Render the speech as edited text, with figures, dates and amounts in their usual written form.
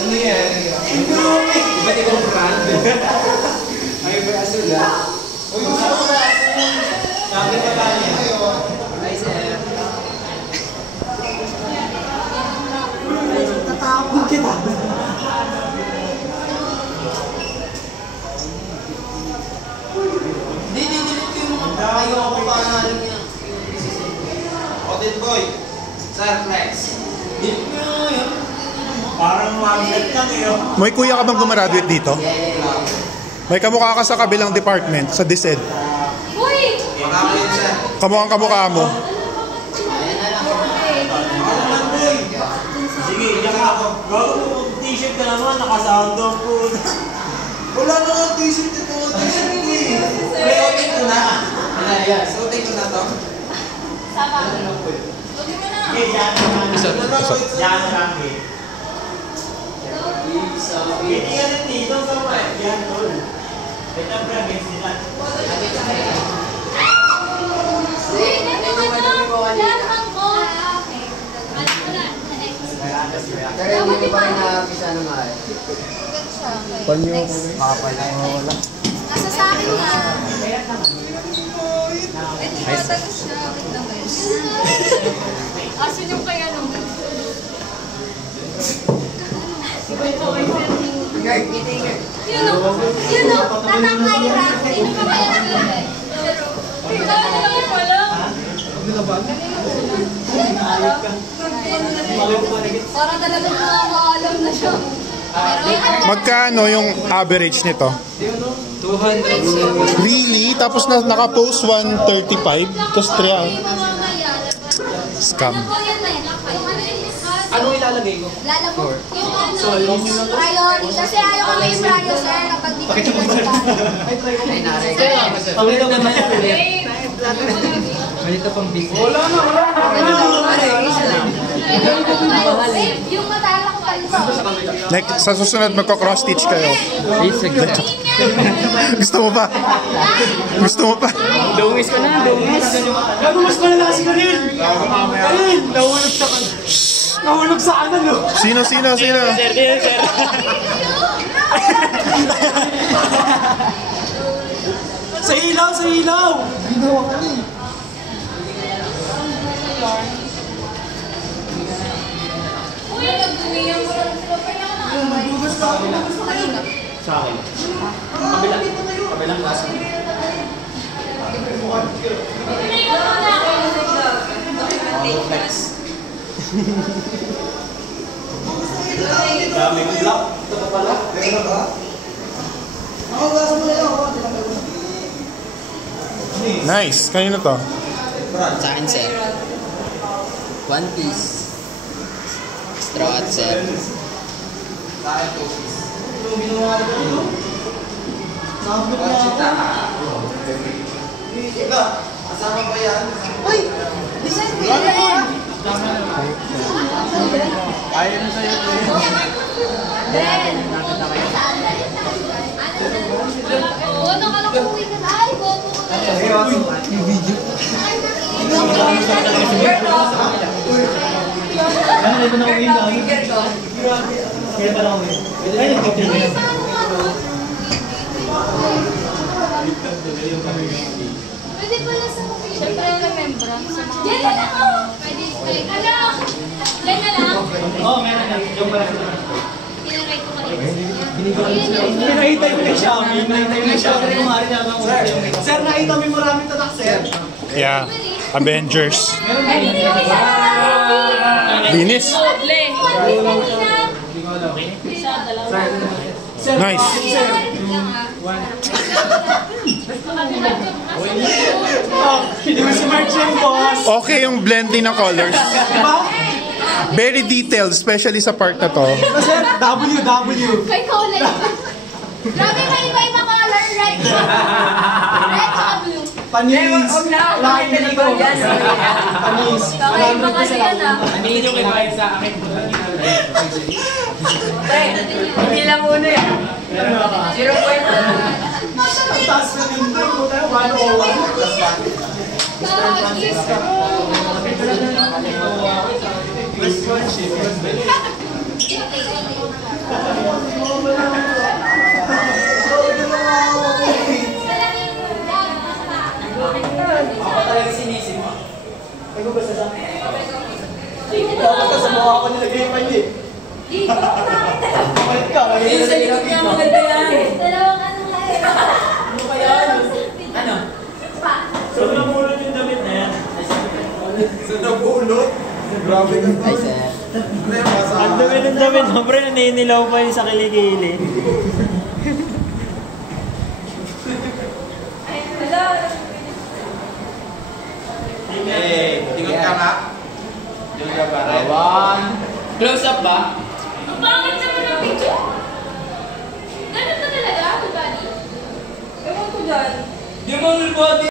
Ano yan? Iba't ibang brand. Ay, ba aso na? Uy, gusto ko ba aso? Sabi pa ba niya? Ay, sir. Tatakot kita. Dinidilit ko yung ayoko pa nalang niya. Odin Boy. Sir Flex. Dilit mo yun. Parang mag-set lang eh. May kuya ka bang gumraduate dito? May kamukha ka sa kabilang department, sa DSED. Uy! Kamukhang kamukha mo. Sige, yan ako. Gago mo t-shirt ka naman, nakasound off po. Wala na nga t-shirt ito. T-shirt ko eh. May open ko na. Suotin ko na to. Sapa. Suotin mo na. Okay, yan lang. Yan lang eh. Hindi ka rin dito sa mga yan tol. Ito ang against nila. Uy, nandun ko. Lamang ko. Alam ko na. Pero hindi pa rin nakapisa naman. Panyo ko rin. Wala. Nasa sa akin nga. Ito matagas siya. Asin yung kaya nung. Yun o, tatangay ra. Sino ka ba yan? Ikaw na lang yung wala. Parang talagang makakaalam na siya. Magkano yung average nito? 200. Really? Tapos naka-post 135, tapos 3 Scam. Ano ilalagay ko? Lalabog. Yung ano, priority. Kasi ayaw kami yung prior, sir, kapag di kami nagkita. Ay, naray. Pagkita ko na yan. Malito pang big. Wala na. Yung matala ko pa ito. Next, sa susunod magko-cross stitch kayo. Gusto mo pa? Gusto mo pa? Dungis ka na, dungis. Gago mas malala si Karil. Karil, nahulog sa kanan. Nahulog sa kanan, no? Sino? Sir. Sa ilaw, sa ilaw. Ginawa ka ni. Uy, nagdumiyan mo lang sila. Madugas ka ako. Sa akin. Kabilang klase. Daming block. Ito pa pala. Meron ba? Ako gas mo yan. Nice. Kanino to? Sa akin, sir. One piece. Straw at sir. Sa akin, 2 piece. Ito ginawa ko. Sabot na ako. Ika, kasama ba yan? Uy! Design mo yan! Ayaw na sa'yo po yun. Ben! Oo, nakalakuwi ka na. Ay, bobo ko na. Yung video. Ano ba na uwi na? Kaya pa na uwi. Ay, nag-picture na yun. Pwede pala sa coffee. Siyempre yung remembrance sa mga... Yan na lang ako! Pwede straight. Ano? Yan na lang? Oo, meron na. Yung pala sa Tinaray ko kanina. Pinakita yung kay Shami. Pinakita yung kay Shami. Sir, nakita mo yung maraming tatak, sir. Yeah. Avengers. Ay, hindi ko isa lang. Linis. Nice. Hindi mo si March yung boss. Okay yung blending ng colors. Very detailed, especially sa part na to. Sir, W. Kay kulay. Grabe may iba-iba color. Red. Red tsaka blue. Panis. Laking naligo. Panis. Kakaiba kasi yan ah. Hindi yung kinain sa akin. Hindi lang muna eh. 0.1. Ang taas na window mo tayo, 101. Kahagis. Ako talaga sinisip mo. Ay, ko ba sa sabi? Dapat ka sa mukha ko nilagay pa yun eh. Kumalit ka, ngayon nilagay ng ito. Dalawang ano nga eh. Ano kaya yun? Ano? So, nabulot yung damit na yan. So, nabulot? Grabe ka Ay, sir. Ang dami ng damit mo, pre. Naninilaw pa yung sa kilikili. Tingnan ka nga. Tingnan ka ba? One. Close up ba? Ang pangit naman ang picture. Ganun ka talaga, Buddy? Ewan ko dyan. Di mo body.